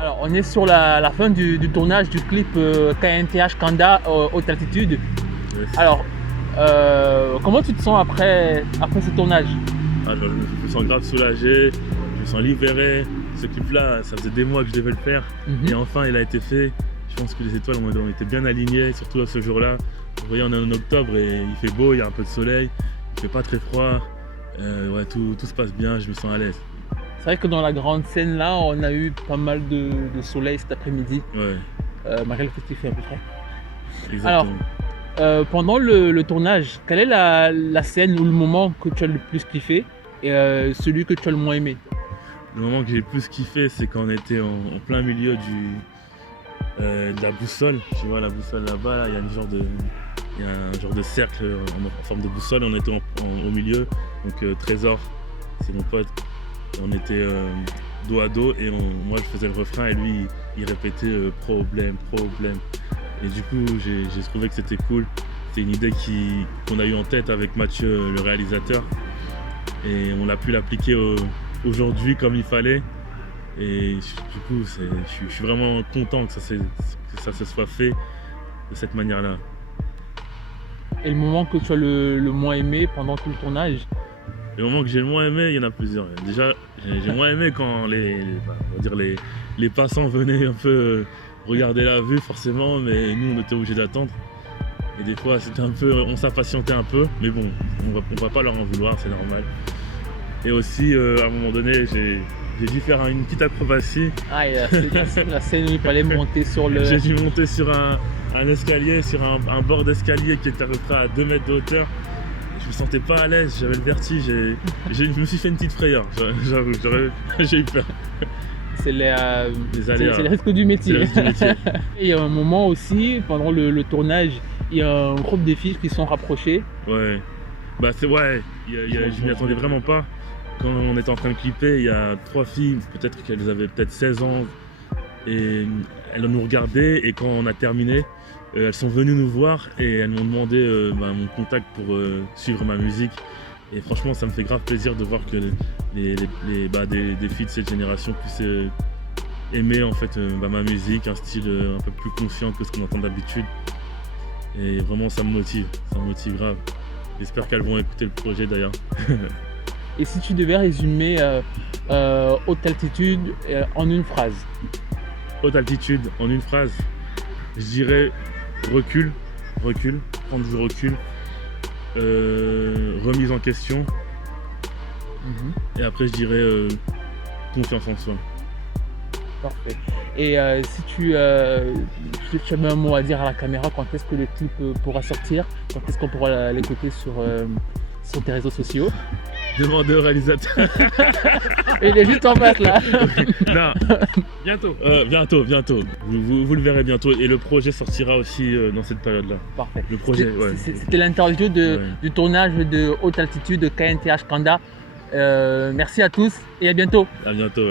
Alors, on est sur la fin du tournage du clip KNTH Kanda Haute Altitude. Yes. Alors, comment tu te sens après ce tournage? Je me sens grave soulagé, je me sens libéré. Ce clip-là, ça faisait des mois que je devais le faire. Et enfin, il a été fait. Je pense que les étoiles ont été bien alignées, surtout à ce jour-là. Vous voyez, on est en octobre et il fait beau, il y a un peu de soleil, il fait pas très froid. Ouais, tout se passe bien, je me sens à l'aise. C'est vrai que dans la grande scène là, on a eu pas mal de soleil cet après-midi, Ouais, malgré le fait qu'il fait un peu frais. exactement. Alors, pendant le tournage, quelle est la scène ou le moment que tu as le plus kiffé et celui que tu as le moins aimé? Le moment que j'ai le plus kiffé, c'est quand on était en plein milieu de la boussole. Tu vois, la boussole là-bas, là, il y a un genre de cercle en forme de boussole. On était au milieu. Donc Trésor, c'est mon pote. On était dos à dos et moi je faisais le refrain et lui il répétait problème, problème. Et du coup j'ai trouvé que c'était cool. C'est une idée qu'on a eu en tête avec Mathieu, le réalisateur. Et on a pu l'appliquer aujourd'hui comme il fallait. Et du coup je suis vraiment content que ça se soit fait de cette manière-là. Et le moment que tu as le moins aimé pendant tout le tournage? Le moment que j'ai le moins aimé, il y en a plusieurs. Déjà, j'ai moins aimé quand les passants venaient un peu regarder la vue forcément, mais nous on était obligés d'attendre. Et des fois c'était un peu, on s'impatientait un peu, mais bon, on va pas leur en vouloir, c'est normal. Et aussi à un moment donné, j'ai dû faire une petite acrobatie. Ah, et la scène où il fallait monter sur le... J'ai dû monter sur un escalier, sur un bord d'escalier qui était à peu près à 2 mètres de hauteur. Je me sentais pas à l'aise, j'avais le vertige et je me suis fait une petite frayeur, j'avoue, j'ai eu peur. C'est les risques du métier. C'est les risques du métier. Il y a un moment aussi, pendant le tournage, il y a un groupe de filles qui sont rapprochées. Ouais, bah c'est ouais, je m'y attendais vraiment pas. Quand on était en train de clipper, il y a 3 filles, peut-être qu'elles avaient 16 ans, et elles nous regardaient et quand on a terminé, elles sont venues nous voir et elles m'ont demandé mon contact pour suivre ma musique. Et franchement, ça me fait grave plaisir de voir que des filles de cette génération puissent aimer en fait ma musique, un style un peu plus conscient que ce qu'on entend d'habitude. Et vraiment, ça me motive grave. J'espère qu'elles vont écouter le projet d'ailleurs. Et si tu devais résumer Haute Altitude en une phrase? Haute Altitude en une phrase, je dirais recul, prendre du recul, remise en question, et après je dirais confiance en soi. Parfait. Et si tu avais un mot à dire à la caméra, quand est-ce que le clip pourra sortir? Quand est-ce qu'on pourra l'écouter sur tes réseaux sociaux? Demandez au réalisateur. Il est juste en face là. Non, bientôt. Bientôt. Vous le verrez bientôt. Et le projet sortira aussi dans cette période-là. Parfait. Le projet, ouais. C'était l'interview du tournage de Haute Altitude de KNTH Kanda. Merci à tous et à bientôt. À bientôt.